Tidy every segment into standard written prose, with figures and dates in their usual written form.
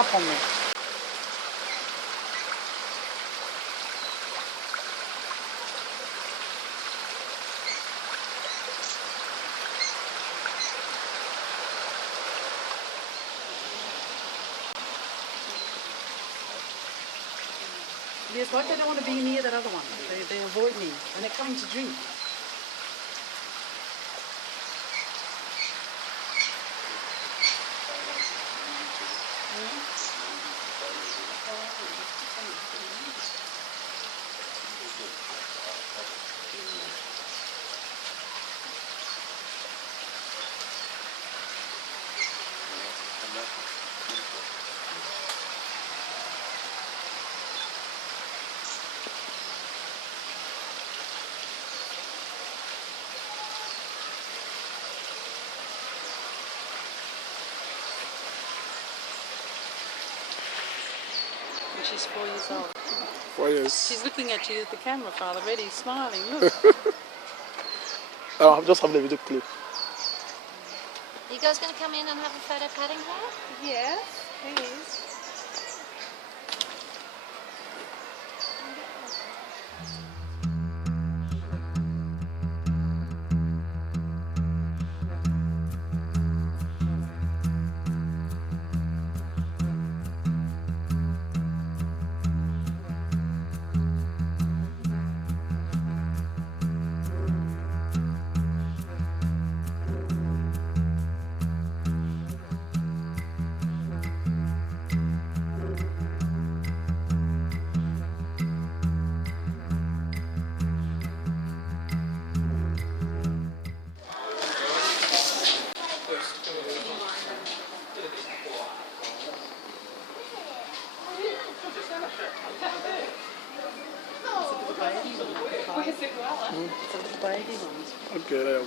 up on me. It's like they don't want to be near that other one. They avoid me and they're coming to drink. She's 4 years old. 4 years. She's looking at you at the camera, Father, ready, smiling. Look. Oh, I'm just having a video clip. Are you guys going to come in and have a photo patting her? Yes, please. It's a little baby one. Okay, there.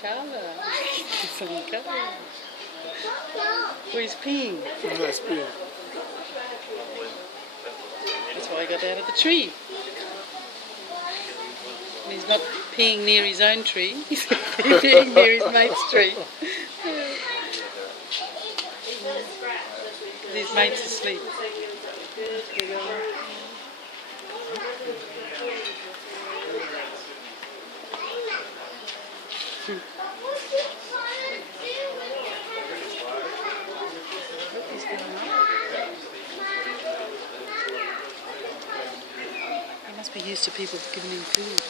Colour. Well, he's peeing. Yeah, it's peeing. That's why he got out of the tree. And he's not peeing near his own tree. He's peeing near his mate's tree. His mate's asleep. He must be used to people giving him food.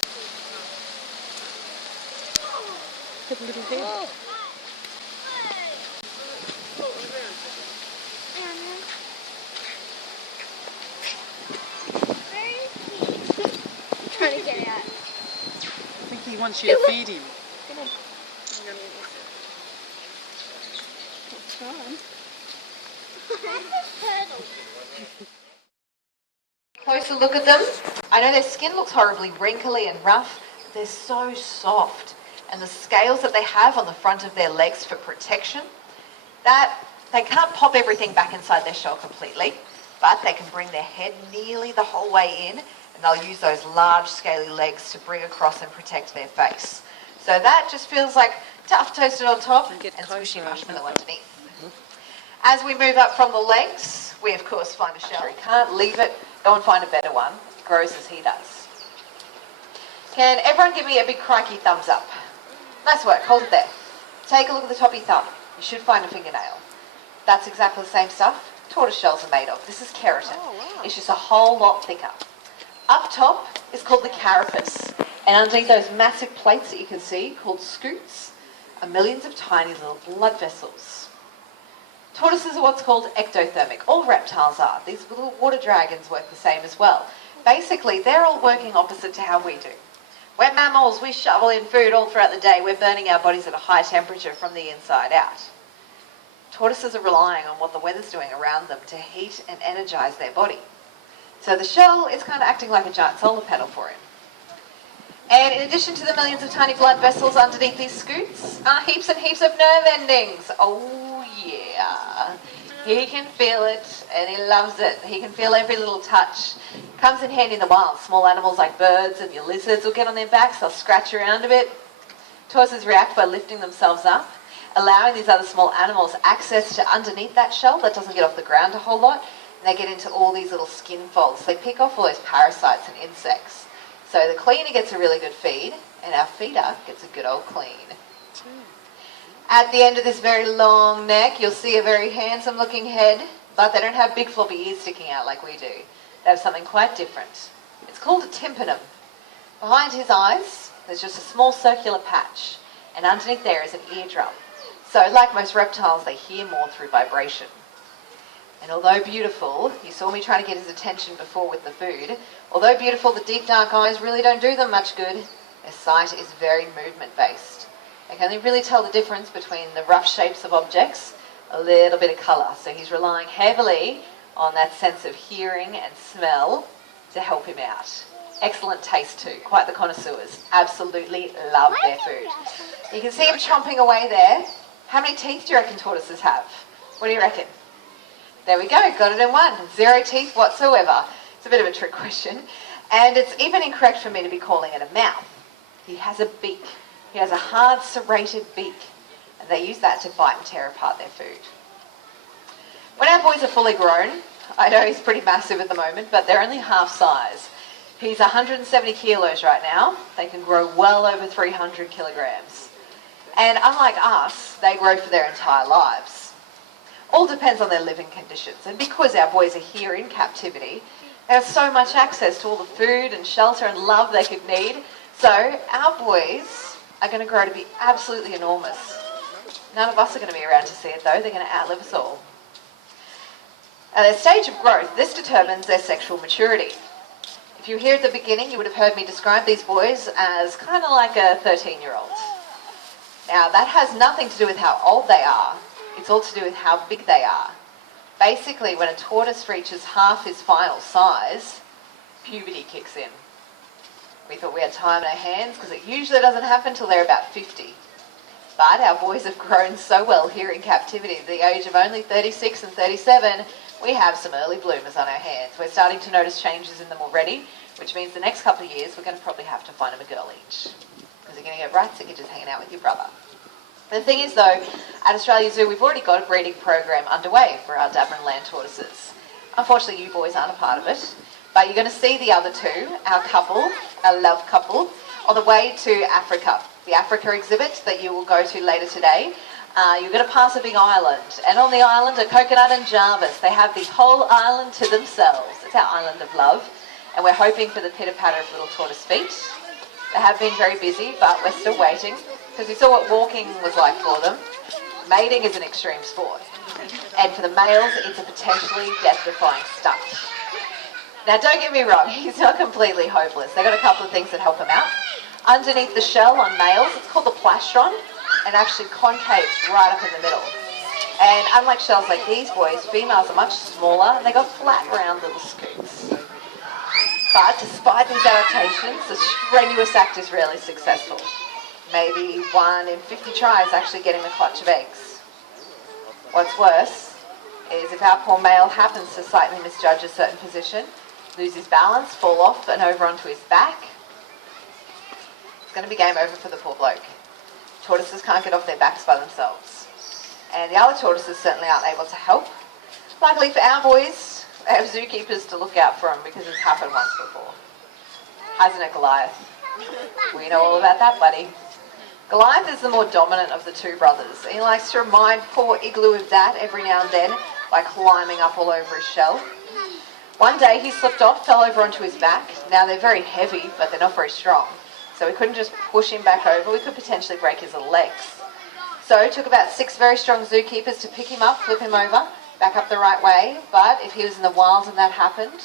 Got a little head. Trying to get out. I think he wants you to feed him. Come on. What's wrong? Closer look at them. I know their skin looks horribly wrinkly and rough. But they're so soft. And the scales that they have on the front of their legs for protection, that they can't pop everything back inside their shell completely. but they can bring their head nearly the whole way in, and they'll use those large scaly legs to bring across and protect their face. So that just feels like tough toasted on top and squishy marshmallow underneath. As we move up from the legs, we of course find a shell. You can't leave it, go and find a better one. It grows as he does. Can everyone give me a big crikey thumbs up? Nice work, hold it there. Take a look at the top of your thumb. You should find a fingernail. That's exactly the same stuff tortoise shells are made of. This is keratin. It's just a whole lot thicker. Up top is called the carapace, and underneath those massive plates that you can see, called scutes, are millions of tiny little blood vessels. Tortoises are what's called ectothermic. All reptiles are. These little water dragons work the same as well. Basically, they're all working opposite to how we do. We're mammals, we shovel in food all throughout the day. We're burning our bodies at a high temperature from the inside out. Tortoises are relying on what the weather's doing around them to heat and energise their body. So the shell is kind of acting like a giant solar panel for him. And in addition to the millions of tiny blood vessels underneath these scutes are heaps and heaps of nerve endings. Oh yeah. He can feel it and he loves it. He can feel every little touch. Comes in handy in the wild. Small animals like birds and your lizards will get on their backs. They'll scratch around a bit. Tortoises react by lifting themselves up, allowing these other small animals access to underneath that shell that doesn't get off the ground a whole lot. And they get into all these little skin folds. They pick off all those parasites and insects. So the cleaner gets a really good feed, and our feeder gets a good old clean. At the end of this very long neck, you'll see a very handsome looking head, but they don't have big floppy ears sticking out like we do. They have something quite different. It's called a tympanum. Behind his eyes, there's just a small circular patch, and underneath there is an eardrum. So like most reptiles, they hear more through vibration. And although beautiful, you saw me trying to get his attention before with the food, although beautiful, the deep dark eyes really don't do them much good. Their sight is very movement based. They can only really tell the difference between the rough shapes of objects, a little bit of colour. So he's relying heavily on that sense of hearing and smell to help him out. Excellent taste too, quite the connoisseurs. Absolutely love their food. You can see him chomping away there. How many teeth do you reckon tortoises have? What do you reckon? There we go, got it in one. 0 teeth whatsoever. It's a bit of a trick question. And it's even incorrect for me to be calling it a mouth. He has a beak. He has a hard serrated beak. And they use that to bite and tear apart their food. When our boys are fully grown, I know he's pretty massive at the moment, but they're only half size. He's 170 kilos right now. They can grow well over 300 kilograms. And unlike us, they grow for their entire lives. All depends on their living conditions. And because our boys are here in captivity, they have so much access to all the food and shelter and love they could need. So our boys are going to grow to be absolutely enormous. None of us are going to be around to see it though. They're going to outlive us all. At their stage of growth, this determines their sexual maturity. If you were here at the beginning, you would have heard me describe these boys as kind of like a 13-year-old. Now, that has nothing to do with how old they are. It's all to do with how big they are. Basically, when a tortoise reaches half his final size, puberty kicks in. We thought we had time in our hands because it usually doesn't happen until they're about 50. But our boys have grown so well here in captivity at the age of only 36 and 37, we have some early bloomers on our hands. We're starting to notice changes in them already, which means the next couple of years we're going to probably have to find them a girl each. Because you're going to get right sick of just hanging out with your brother. The thing is though, at Australia Zoo we've already got a breeding program underway for our Dabaran land tortoises. Unfortunately you boys aren't a part of it, but you're going to see the other two, our couple, our love couple, on the way to Africa. The Africa exhibit that you will go to later today. You're going to pass a big island, and on the island are Coconut and Jarvis. They have the whole island to themselves. It's our island of love, and we're hoping for the pitter-patter of little tortoise feet. They have been very busy, but we're still waiting, because we saw what walking was like for them. Mating is an extreme sport, and for the males, it's a potentially death-defying stunt. Now, don't get me wrong, he's not completely hopeless. They've got a couple of things that help him out. Underneath the shell on males, it's called the plastron, and actually concaves right up in the middle. And unlike shells like these boys, females are much smaller, and they got flat, round little scoops. But despite these adaptations, the strenuous act is rarely successful. Maybe 1 in 50 tries actually getting the clutch of eggs. What's worse is if our poor male happens to slightly misjudge a certain position, lose his balance, fall off and over onto his back, it's going to be game over for the poor bloke. Tortoises can't get off their backs by themselves. And the other tortoises certainly aren't able to help. Luckily for our boys, they have zookeepers to look out for them because it's happened once before. Hasn't it, Goliath? We know all about that, buddy. Goliath is the more dominant of the two brothers. He likes to remind poor Igloo of that every now and then by climbing up all over his shell. One day he slipped off, fell over onto his back. Now they're very heavy, but they're not very strong. So we couldn't just push him back over. We could potentially break his little legs. So it took about 6 very strong zookeepers to pick him up, flip him over, back up the right way. But if he was in the wild and that happened,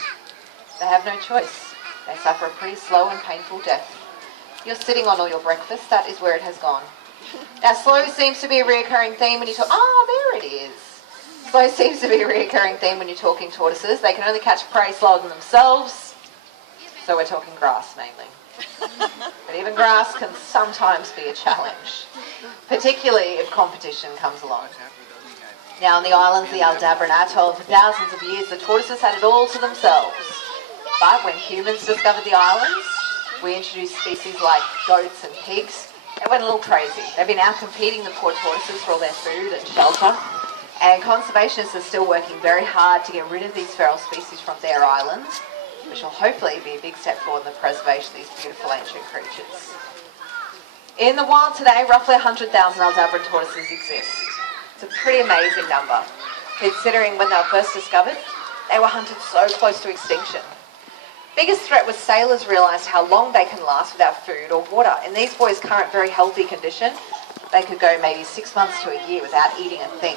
they have no choice. They suffer a pretty slow and painful death. You're sitting on all your breakfast, that is where it has gone. Now slow seems to be a reoccurring theme when you talk, there it is. Slow seems to be a reoccurring theme when you're talking tortoises. They can only catch prey slower than themselves, so we're talking grass mainly. But even grass can sometimes be a challenge, particularly if competition comes along. Now on the islands, the Aldabra and Atoll, for thousands of years, the tortoises had it all to themselves. But when humans discovered the islands, we introduced species like goats and pigs. They went a little crazy. They've been out competing the poor tortoises for all their food and shelter. And conservationists are still working very hard to get rid of these feral species from their islands, which will hopefully be a big step forward in the preservation of these beautiful ancient creatures. In the wild today, roughly 100,000 Aldabran tortoises exist. It's a pretty amazing number, considering when they were first discovered, they were hunted so close to extinction. Biggest threat was sailors realised how long they can last without food or water. In these boys' current very healthy condition, they could go maybe 6 months to a year without eating a thing.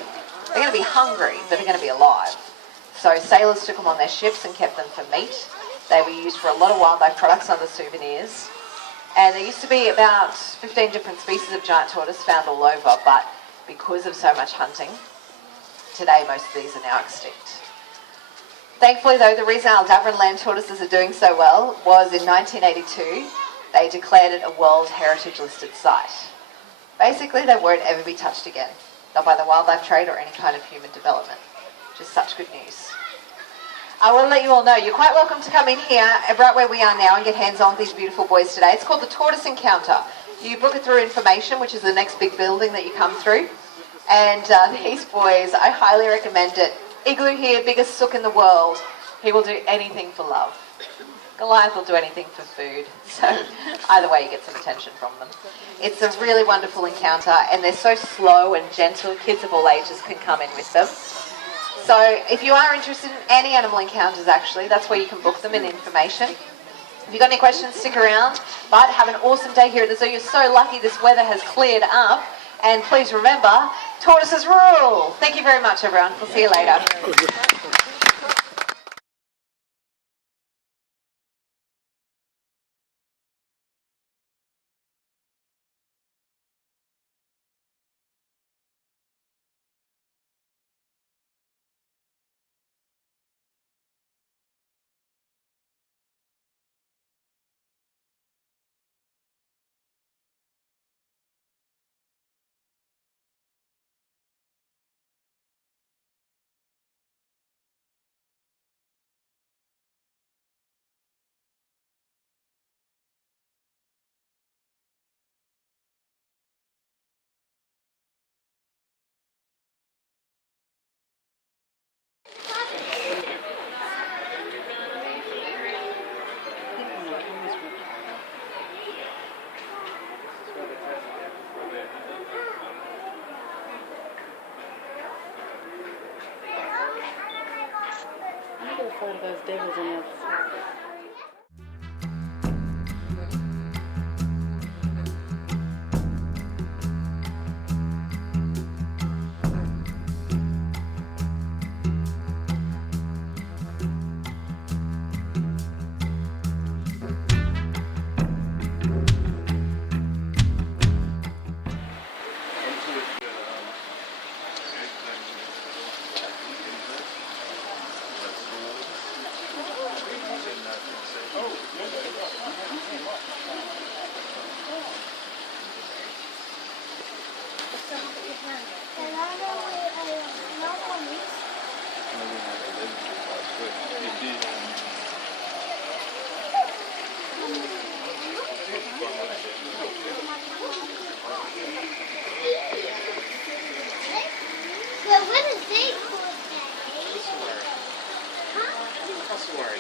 They're going to be hungry, but they're going to be alive. So sailors took them on their ships and kept them for meat. They were used for a lot of wildlife products under souvenirs. And there used to be about 15 different species of giant tortoise found all over, but because of so much hunting, today most of these are now extinct. Thankfully though, the reason Aldabran land tortoises are doing so well was in 1982, they declared it a World Heritage listed site. Basically, they won't ever be touched again, not by the wildlife trade or any kind of human development. Just such good news. I want to let you all know, you're quite welcome to come in here, right where we are now, and get hands-on with these beautiful boys today. It's called the Tortoise Encounter. You book it through Information, which is the next big building that you come through. And these boys, I highly recommend it. Igloo here, biggest sook in the world. He will do anything for love. Goliath will do anything for food. So either way, you get some attention from them. It's a really wonderful encounter, and they're so slow and gentle. Kids of all ages can come in with them. So if you are interested in any animal encounters, actually, that's where you can book them in Information. If you've got any questions, stick around. But have an awesome day here at the zoo. You're so lucky this weather has cleared up. And please remember, tortoises rule. Thank you very much, everyone. We'll see you later. One of those devils on the other side. to worry.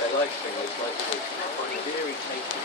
They like fingers, like very tasty.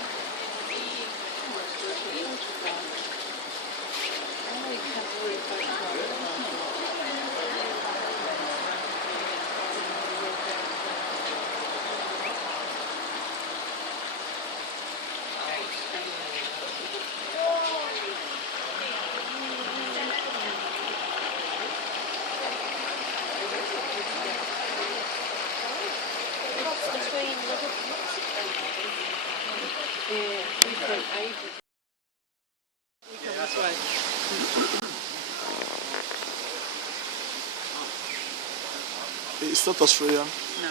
It's not Australia, No.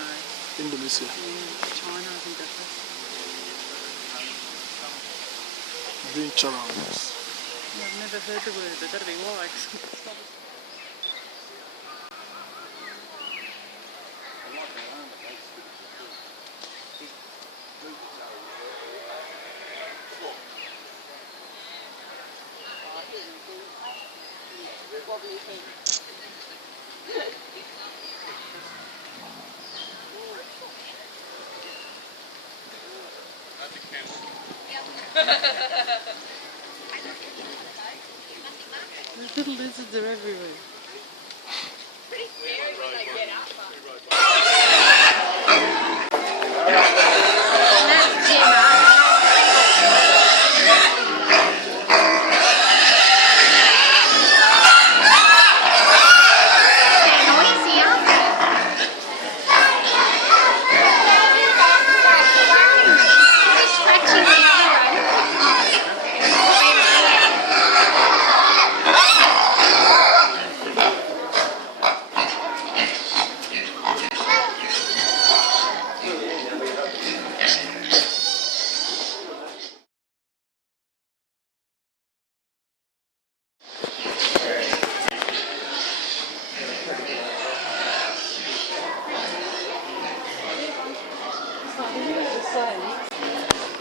Indonesia. China, I think that's it. Doing charams. I've never heard the word, but that'd be why. The little lizards are everywhere.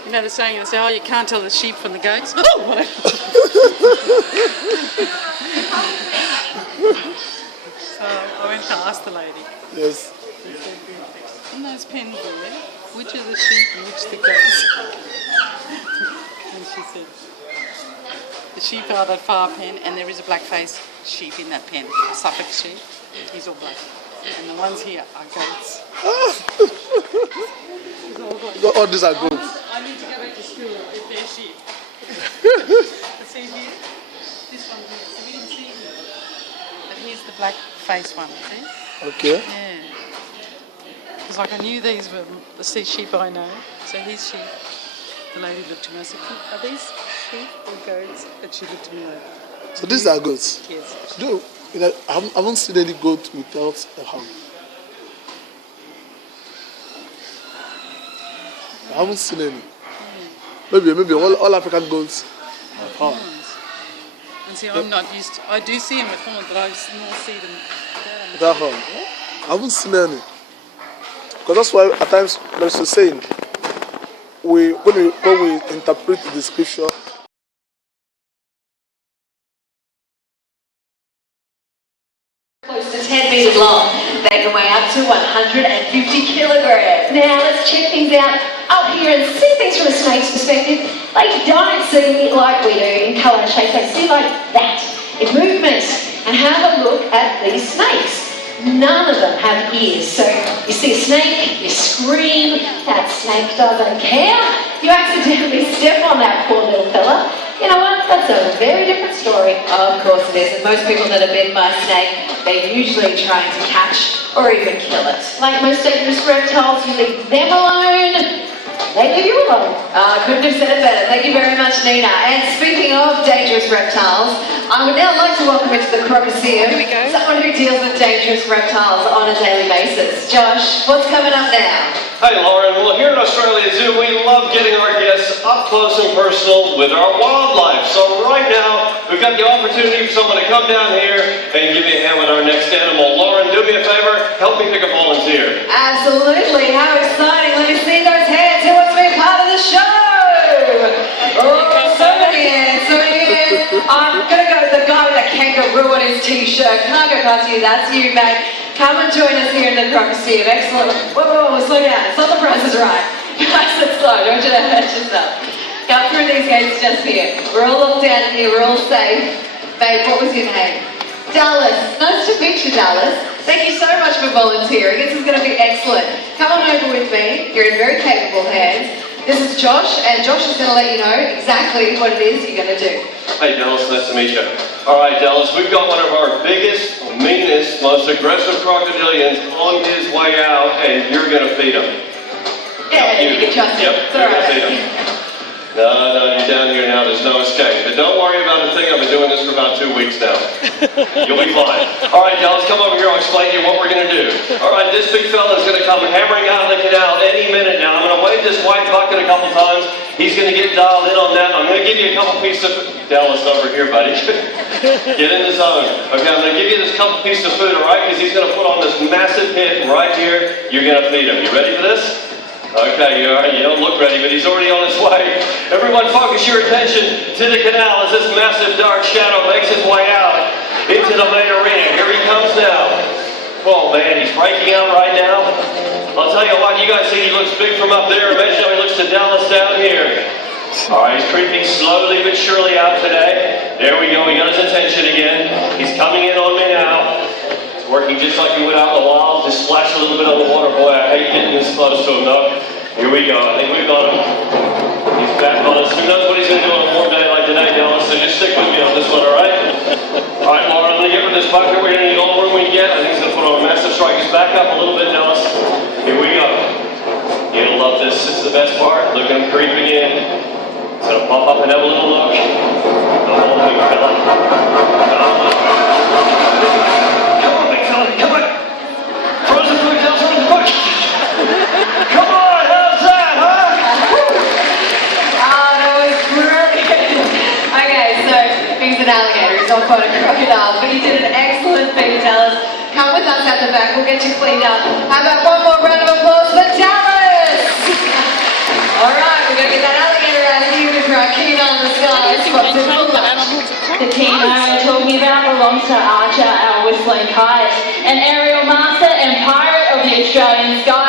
You know the saying, they say, oh, you can't tell the sheep from the goats. Oh, what? So I went to ask the lady. Yes. In those pens there, which are the sheep and which the goats? And she said, the sheep are that far pen, and there is a black-faced sheep in that pen, a Suffolk sheep. He's all black. And the ones here are goats. He's all black. All these are goats. I need to go back to school if they're sheep. See here? This one here. So we didn't see him. But here's the black-faced one, see? Okay. Yeah. It's like I knew these were the sheep I know. So here's sheep. The lady looked at me. I said, are these sheep or goats? And she looked at me like, So these are goats. yes. You know, I haven't seen any goat without a horn. I haven't seen any. Maybe all African goats have horns. And see, I'm not used to, I do see them with horns, but I more see them Without horn. I haven't seen any. Because that's why at times there's a saying, when we interpret the scripture, close to 10 meters long. They can weigh up to 150 kilograms. Now let's check things out up here and see things from a snake's perspective. They don't see like we do in colour and shape. They see like that in movement. And have a look at these snakes. None of them have ears. So you see a snake, you scream, that snake doesn't care. You accidentally step on that poor little fella. You know what? That's a very different story. Of course it is. And most people that are bitten by a snake, they're usually trying to catch or even kill it. Like most dangerous reptiles, you leave them alone, they leave you alone. Couldn't have said it better. Thank you very much, Nina. And speaking of dangerous reptiles, I would now like to welcome into the Crocoseum someone who deals with dangerous reptiles on a daily basis. Josh, what's coming up now? Hi Lauren, well here at Australia Zoo we love getting our guests up close and personal with our wildlife. So right now we've got the opportunity for someone to come down here and give me a hand with our next animal. Lauren, do me a favor, help me pick a volunteer. Absolutely, how exciting. Let me see those hands. Who wants to be part of the show? Oh, so many hands, so many hands. I'm going to go with the guy with the kangaroo on his t-shirt. Can't go past you. That's you, mate. Come and join us here in the Crocostea. Excellent. Whoa, slow down. It's not the Price is Right. Guys, it's slow. Don't you hurt yourself. Come through these gates just here. We're all locked down here. We're all safe. Babe, what was your name? Dallas. Nice to meet you, Dallas. Thank you so much for volunteering. This is going to be excellent. Come on over with me. You're in very capable hands. This is Josh, and Josh is going to let you know exactly what it is you're going to do. Hey Dallas, nice to meet you. All right, Dallas, we've got one of our biggest, meanest, most aggressive crocodilians on his way out, and you're going to feed him. Yeah, you can trust him. Yep, It's you're all going to feed right. him. No, you're down here now, there's no escape. But don't worry about a thing, I've been doing this for about 2 weeks now. You'll be fine. All right, Dallas, come over here, I'll explain to you what we're going to do. All right, this big fella is going to come hammering out of the canal any minute now. I'm going to wave this white bucket a couple times. He's going to get dialed in on that. I'm going to give you a couple pieces of... Dallas, over here, buddy. Get in the zone. Okay, I'm going to give you this couple pieces of food, all right? Because he's going to put on this massive hit right here. You're going to feed him. You ready for this? Okay, you don't look ready, but he's already on his way. Everyone focus your attention to the canal as this massive dark shadow makes his way out into the main arena. Here he comes now. Oh man, he's breaking out right now. I'll tell you what, you guys think he looks big from up there. Imagine how he looks to Dallas down here. All right, he's creeping slowly but surely out today. There we go, we got his attention again. He's coming in on me now. He's working just like he would out in the wild. Just splash a little bit on the water. Boy, I hate getting this close to him though. Here we go, I think we've got him. He's back on us. Who knows what he's going to do on a warm day like today, Dallas? So just stick with me on this one, all right? All right, Laura, I'm going to get rid of this bucket. We're going to need all the room we can get. I think he's going to put on a massive strike. He's back up a little bit, Dallas. Here we go. You'll love this. This is the best part. Look at him creeping in. He's going to pop up and have a little look. Oh, big fella. Come on, big fella. Come on. Frozen food, Dallas, over the bush. Come on, how's that, huh? Oh, that was brilliant. Okay, so he's an alligator. He's not quite a crocodile, but you did an excellent feat, Dallas. Come with us at the back. We'll get you cleaned up. How about one more round of applause for Dallas? All right, we're going to get that alligator out of here with our keen on the sky. The team I'm talking about belongs to Archer, our whistling kite, an aerial master and pirate of the Australian sky.